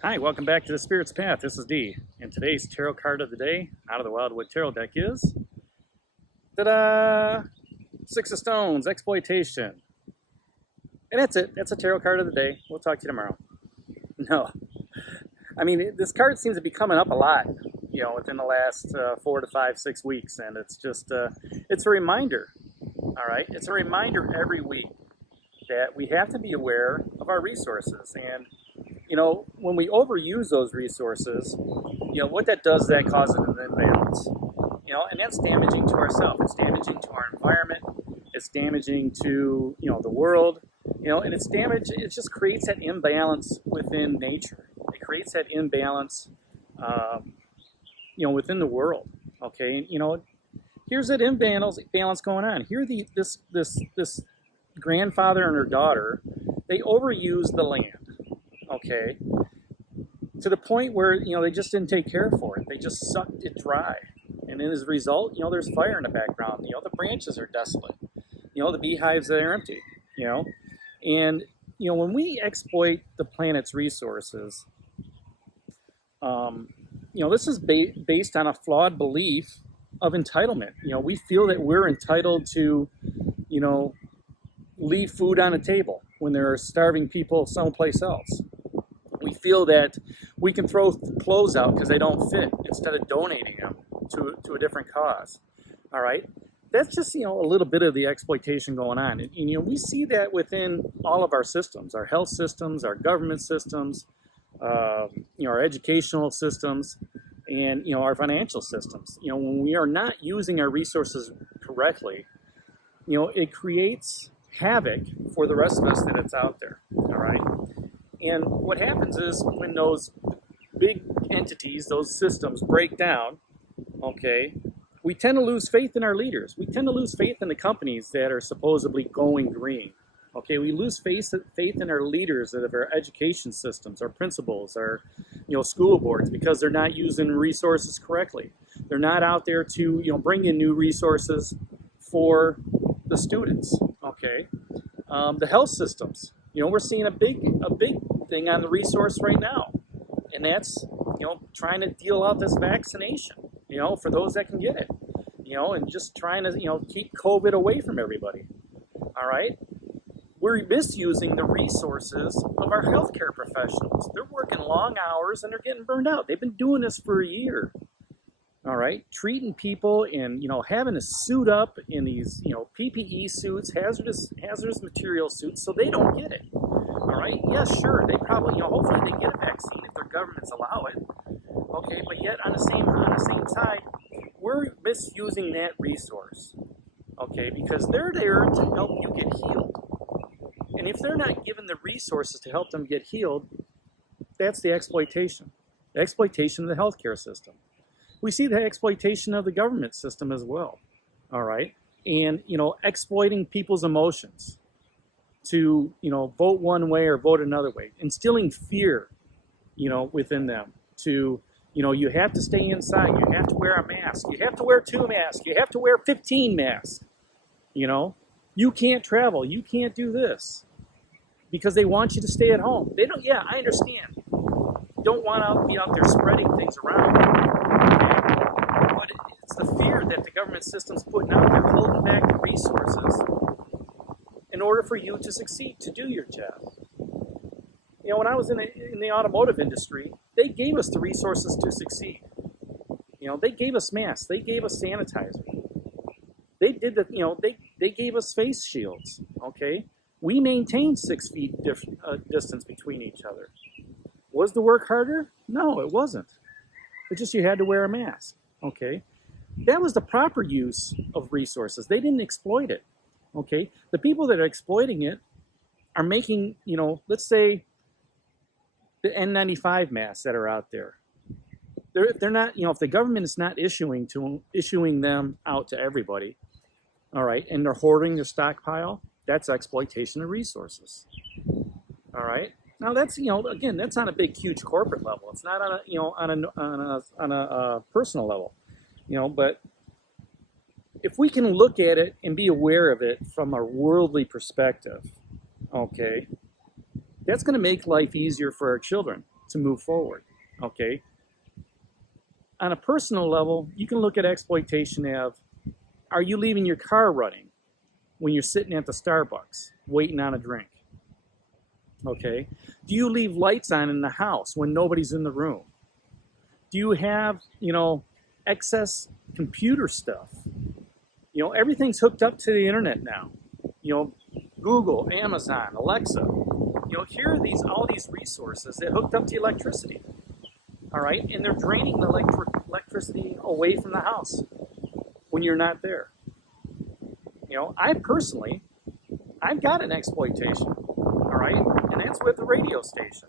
Hi, welcome back to the Spirit's Path. This is Dee, and today's tarot card of the day out of the Wildwood Tarot deck is ta-da! Six of Stones, Exploitation. And that's it. That's a tarot card of the day. We'll talk to you tomorrow. No, I mean this card seems to be coming up a lot, within the last 4 to 5, 6 weeks, and it's just it's a reminder. All right, it's a reminder every week that we have to be aware of our resources. And when we overuse those resources, what that does is that causes an imbalance. And that's damaging to ourselves. It's damaging to our environment. It's damaging to, the world, and it's damage. It just creates that imbalance within nature. It creates that imbalance, within the world. Okay. Here's that imbalance going on. Here, this grandfather and her daughter, they overuse the land. Okay, to the point where they just didn't take care for it. They just sucked it dry, and as a result, there's fire in the background. The branches are desolate. The beehives are empty. And when we exploit the planet's resources, this is based on a flawed belief of entitlement. We feel that we're entitled to, leave food on the table when there are starving people someplace else. We feel that we can throw clothes out because they don't fit instead of donating them to a different cause. All right, that's just a little bit of the exploitation going on, and we see that within all of our systems, our health systems, our government systems, our educational systems, and our financial systems. When we are not using our resources correctly, it creates havoc for the rest of us that it's out there. All right. And what happens is when those big entities, those systems break down, okay, we tend to lose faith in our leaders. We tend to lose faith in the companies that are supposedly going green. Okay, we lose faith in our leaders of our education systems, our principals, our school boards, because they're not using resources correctly. They're not out there to bring in new resources for the students. Okay, the health systems. We're seeing a big thing on the resource right now, and that's trying to deal out this vaccination. For those that can get it. And just trying to keep COVID away from everybody. All right, we're misusing the resources of our healthcare professionals. They're working long hours and they're getting burned out. They've been doing this for a year. All right, treating people and having to suit up in these PPE suits, hazardous material suits, so they don't get it. All right, yeah, sure, they probably hopefully they get a vaccine if their governments allow it. Okay, but yet on the same side, we're misusing that resource. Okay, because they're there to help you get healed, and if they're not given the resources to help them get healed, that's the exploitation of the healthcare system. We see the exploitation of the government system as well, all right? And, exploiting people's emotions to, vote one way or vote another way, instilling fear, within them to, you have to stay inside, you have to wear a mask, you have to wear 2 masks, you have to wear 15 masks, you can't travel, you can't do this, because they want you to stay at home. They don't, yeah, I understand. You don't want to be out there spreading things around. But it's the fear that the government system's putting out there, holding back the resources in order for you to succeed, to do your job. When I was in the automotive industry, they gave us the resources to succeed. They gave us masks, they gave us sanitizer. They did they gave us face shields. Okay, we maintained 6 feet distance between each other. Was the work harder? No, it wasn't. It's just you had to wear a mask. Okay, that was the proper use of resources. They didn't exploit it. Okay, the people that are exploiting it are making, let's say the N95 masks that are out there. They're not, if the government is not issuing them out to everybody, all right, and they're hoarding their stockpile, that's exploitation of resources. All right. Now that's again, that's on a big, huge corporate level. It's not on a personal level, But if we can look at it and be aware of it from a worldly perspective, okay, that's going to make life easier for our children. to move forward, okay? On a personal level, you can look at exploitation of, are you leaving your car running when you're sitting at the Starbucks waiting on a drink? Okay. Do you leave lights on in the house when nobody's in the room? Do you have, excess computer stuff? Everything's hooked up to the internet now. Google, Amazon, Alexa. Here are all these resources that hooked up to electricity. All right, and they're draining the electricity away from the house when you're not there. I've got an exploitation, all right, and that's with the radio station.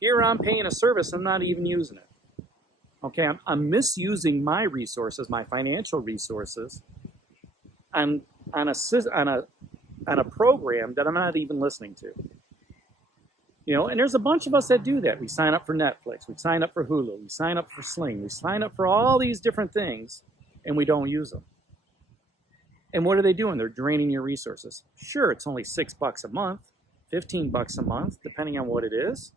Here I'm paying a service, I'm not even using it. Okay, I'm misusing my resources, my financial resources, on a program that I'm not even listening to. And there's a bunch of us that do that. We sign up for Netflix, we sign up for Hulu, we sign up for Sling, we sign up for all these different things, and we don't use them. And what are they doing? They're draining your resources. Sure, it's only $6 a month, $15 a month, depending on what it is.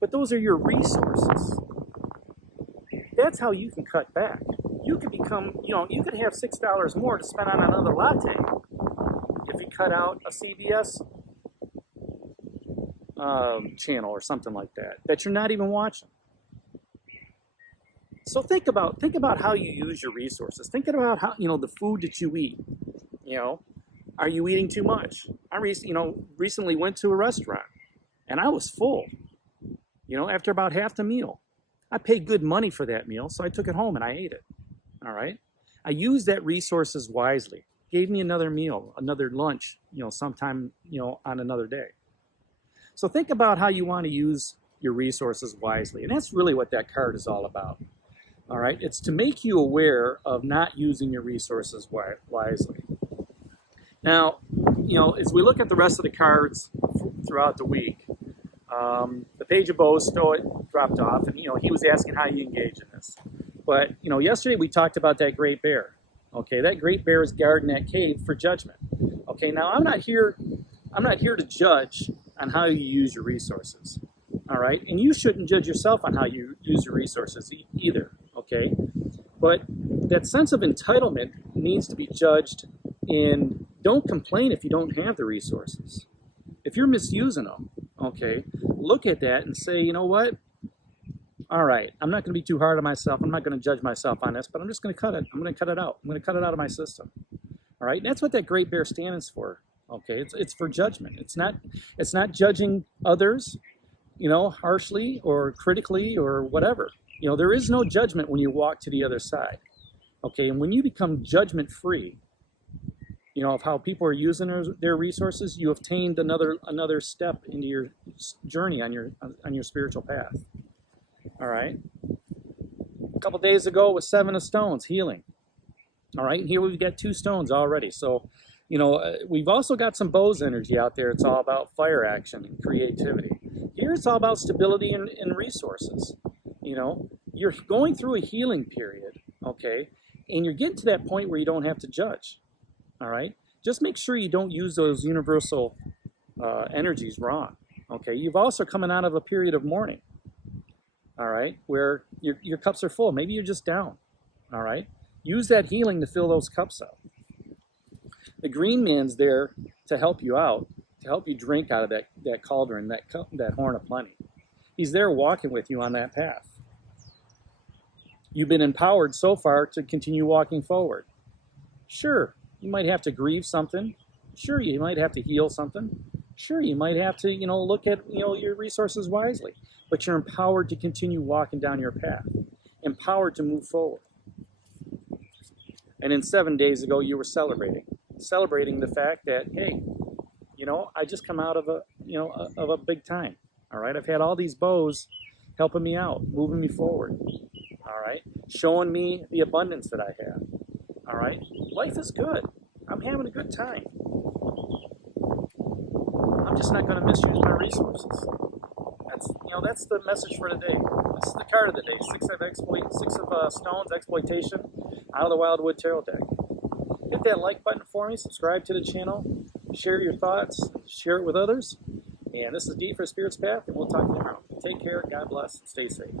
But those are your resources. That's how you can cut back. You could become, you could have $6 more to spend on another latte if you cut out a CBS channel or something like that you're not even watching. So think about how you use your resources. Think about how, the food that you eat. Are you eating too much? I recently went to a restaurant and I was full, after about half the meal. I paid good money for that meal, so I took it home and I ate it. All right. I used that resources wisely. Gave me another meal, another lunch, sometime, on another day. So think about how you want to use your resources wisely. And that's really what that card is all about. All right. It's to make you aware of not using your resources wisely. Now, as we look at the rest of the cards throughout the week, the Page of Bows Stoic dropped off, and he was asking how you engage in this. But yesterday we talked about that great bear. Okay, that great bear is guarding that cave for judgment. Okay, now I'm not here to judge on how you use your resources. All right, and you shouldn't judge yourself on how you use your resources either. Okay, but that sense of entitlement needs to be judged in. Don't complain if you don't have the resources. If you're misusing them, okay, look at that and say, you know what? All right, I'm not going to be too hard on myself. I'm not going to judge myself on this, but I'm just going to cut it. I'm going to cut it out. I'm going to cut it out of my system. All right, and that's what that great bear stands for. Okay, it's for judgment. It's not judging others, harshly or critically or whatever. There is no judgment when you walk to the other side. Okay, and when you become judgment free, of how people are using their resources, you have attained another step into your journey on your spiritual path. All right. A couple days ago was 7 of Stones, healing. All right. Here we've got 2 stones already. So, we've also got some Bows energy out there. It's all about fire action and creativity. Here it's all about stability and resources. You're going through a healing period. Okay. And you're getting to that point where you don't have to judge. All right. Just make sure you don't use those universal energies wrong. Okay. You've also coming out of a period of mourning. All right. Where your cups are full. Maybe you're just down. All right. Use that healing to fill those cups up. The green man's there to help you out, to help you drink out of that cauldron, that horn of plenty. He's there walking with you on that path. You've been empowered so far to continue walking forward. Sure. You might have to grieve something. Sure, you might have to heal something. Sure, you might have to, look at, your resources wisely. But you're empowered to continue walking down your path. Empowered to move forward. And then 7 days ago, you were celebrating the fact that, hey, I just come out of a big time. All right, I've had all these bows helping me out, moving me forward. All right, showing me the abundance that I have. All right, life is good. I'm having a good time. I'm just not going to misuse my resources. That's the message for today. This is the card of the day: 6 of Stones, Exploitation, out of the Wildwood Tarot deck. Hit that like button for me. Subscribe to the channel. Share your thoughts. Share it with others. And this is D for Spirits Path, and we'll talk tomorrow. Take care, God bless, stay safe.